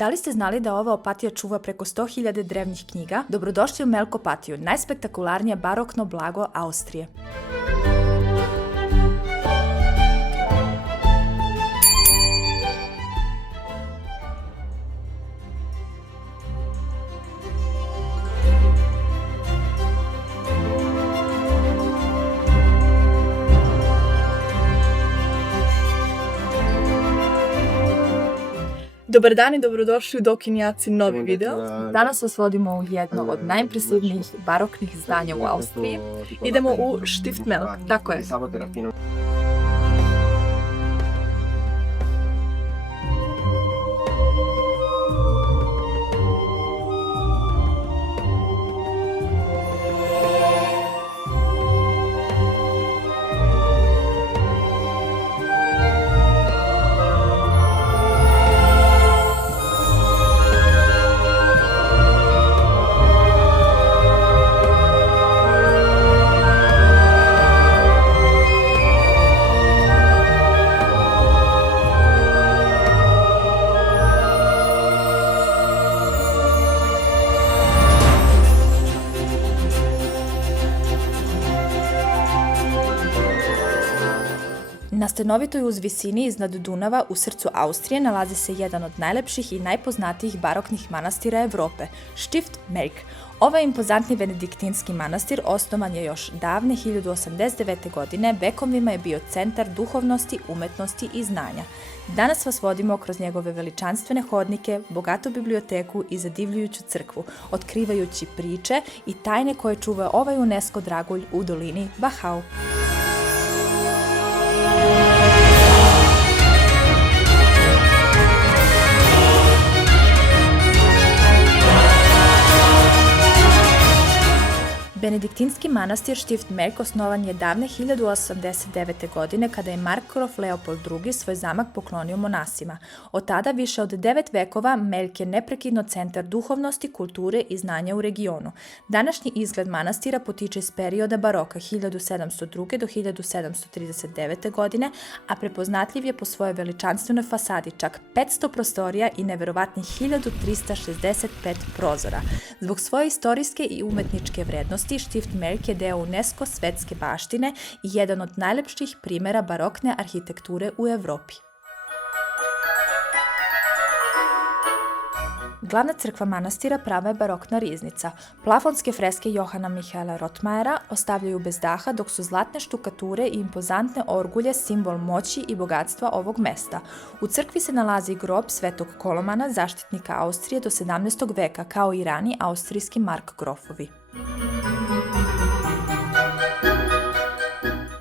Da li ste znali da ova opatija čuva preko 100.000 drevnih knjiga? Dobrodošli u Melkopatiju, najspektakularnije barokno blago Austrije. Dobar dan i dobrodošli u Dokinjaci novi video. Danas vas vodimo u jedno od najimpresivnijih baroknih zdanja u Austriji. Idemo u Stiftmelk, tako je. Na stenovitoj uzvisini iznad Dunava u srcu Austrije nalazi se jedan od najlepših i najpoznatijih baroknih manastira Evrope, Stiftmelk. Ovaj impozantni benediktinski manastir osnovan je još davne 1089. godine, vekovima je bio centar duhovnosti, umetnosti i znanja. Danas vas vodimo kroz njegove veličanstvene hodnike, bogatu biblioteku i zadivljujuću crkvu, otkrivajući priče i tajne koje čuva ovaj UNESCO dragulj u dolini Wachau. Benediktinski manastir Stiftmelk osnovan je davne 1089. godine kada je Markgraf Leopold II. Svoj zamak poklonio monasima. Od tada više od 9 vekova Melk je neprekidno centar duhovnosti, kulture i znanja u regionu. Današnji izgled manastira potiče iz perioda baroka 1702. do 1739. godine, a prepoznatljiv je po svojoj veličanstvenoj fasadi, čak 500 prostorija i neverovatnih 1365 prozora. Zbog svoje istorijske i umetničke vrednosti, Stiftmelk je deo UNESCO svetske baštine i jedan od najlepših primjera barokne arhitekture u Evropi. Glavna crkva manastira prava je barokna riznica. Plafonske freske Johana Michaela Rothmayera ostavljaju bez daha, dok su zlatne štukature i impozantne orgulje simbol moći i bogatstva ovog mesta. U crkvi se nalazi grob svetog Kolomana, zaštitnika Austrije do 17. veka, kao i rani austrijski markgrofovi.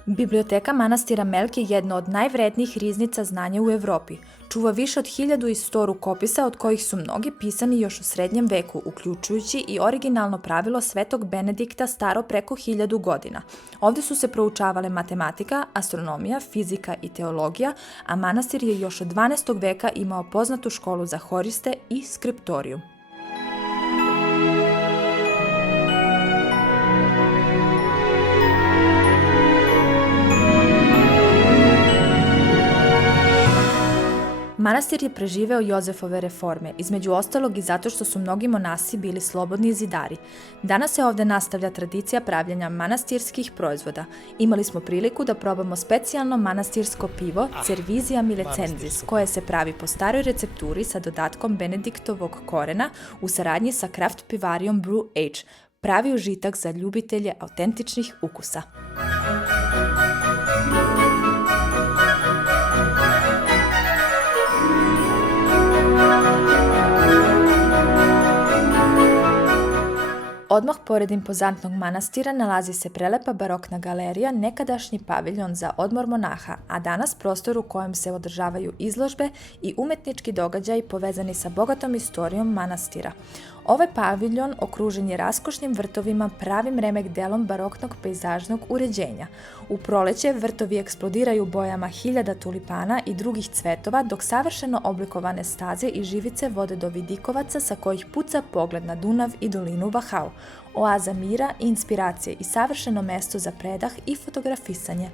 Biblioteka manastira Melk je jedna od najvrednijih riznica znanja u Evropi. Čuva više od 1100 rukopisa, od kojih su mnogi pisani još u srednjem veku, uključujući i originalno pravilo svetog Benedikta staro preko 1000 godina. Ovdje su se proučavale matematika, astronomija, fizika i teologija, a manastir je još od 12. veka imao poznatu školu za horiste i skriptoriju. Manastir je preživeo Jozefove reforme, između ostalog i zato što su mnogi monasi bili slobodni zidari. Danas se ovdje nastavlja tradicija pravljenja manastirskih proizvoda. Imali smo priliku da probamo specijalno manastirsko pivo Cervisia Milecensis, koje se pravi po staroj recepturi sa dodatkom Benediktovog korena u saradnji sa kraft pivarijom Brew Age, pravi užitak za ljubitelje autentičnih ukusa. Odmah pored impozantnog manastira nalazi se prelepa barokna galerija, nekadašnji paviljon za odmor monaha, a danas prostor u kojem se održavaju izložbe i umetnički događaji povezani sa bogatom istorijom manastira. Ovaj paviljon okružen je raskošnim vrtovima, pravim remek delom baroknog pejzažnog uređenja. U proleće vrtovi eksplodiraju bojama hiljada tulipana i drugih cvetova, dok savršeno oblikovane staze i živice vode do vidikovaca sa kojih puca pogled na Dunav i dolinu Wachau. Oaza mira i inspiracije i savršeno mesto za predah i fotografisanje.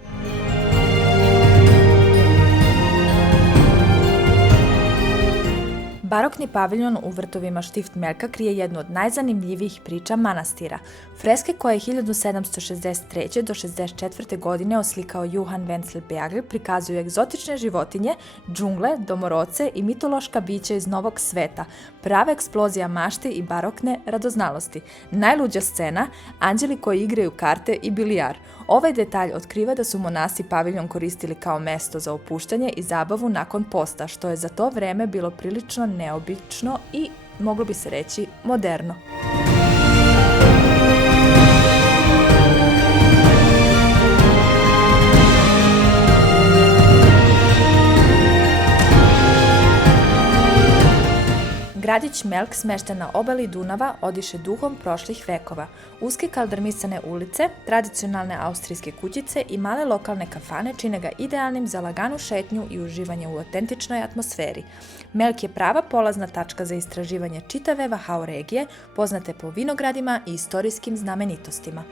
Barokni paviljon u vrtovima Stift Melka krije jednu od najzanimljivijih priča manastira. Freske koje je 1763. do 64. godine oslikao Johann Wenzel Berger prikazuju egzotične životinje, džungle, domorodce i mitološka bića iz Novog sveta, prava eksplozija mašti i barokne radoznalosti. Najluđa scena, anđeli koji igraju karte i bilijar. Ovaj detalj otkriva da su monasi paviljon koristili kao mesto za opuštanje i zabavu nakon posta, što je za to vreme bilo prilično neobično i, moglo bi se reći, moderno. Gradić Melk, smešten na obali Dunava, odiše duhom prošlih vekova. Uske kaldrmisane ulice, tradicionalne austrijske kućice i male lokalne kafane čine ga idealnim za laganu šetnju i uživanje u autentičnoj atmosferi. Melk je prava polazna tačka za istraživanje čitave Wachau regije, poznate po vinogradima i istorijskim znamenitostima.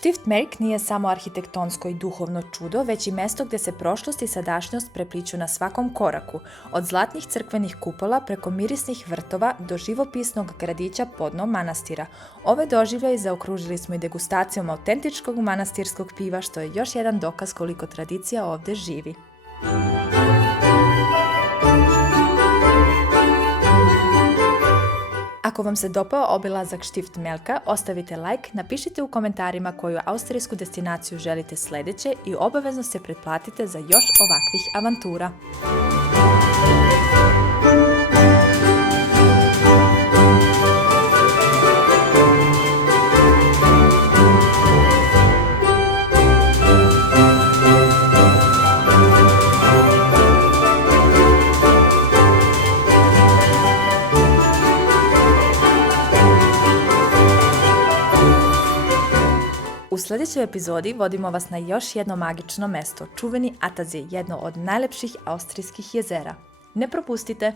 Stift Melk nije samo arhitektonsko i duhovno čudo, već i mesto gdje se prošlost i sadašnjost prepliću na svakom koraku, od zlatnih crkvenih kupola preko mirisnih vrtova do živopisnog gradića pod dnom manastira. Ove doživljaje zaokružili smo i degustacijom autentičkog manastirskog piva, što je još jedan dokaz koliko tradicija ovdje živi. Ako vam se dopao obilazak Stift Melka, ostavite like, napišite u komentarima koju austrijsku destinaciju želite sljedeće i obavezno se pretplatite za još ovakvih avantura. U sljedećoj epizodi vodimo vas na još jedno magično mesto, čuveni Attersee, jedno od najlepših austrijskih jezera. Ne propustite!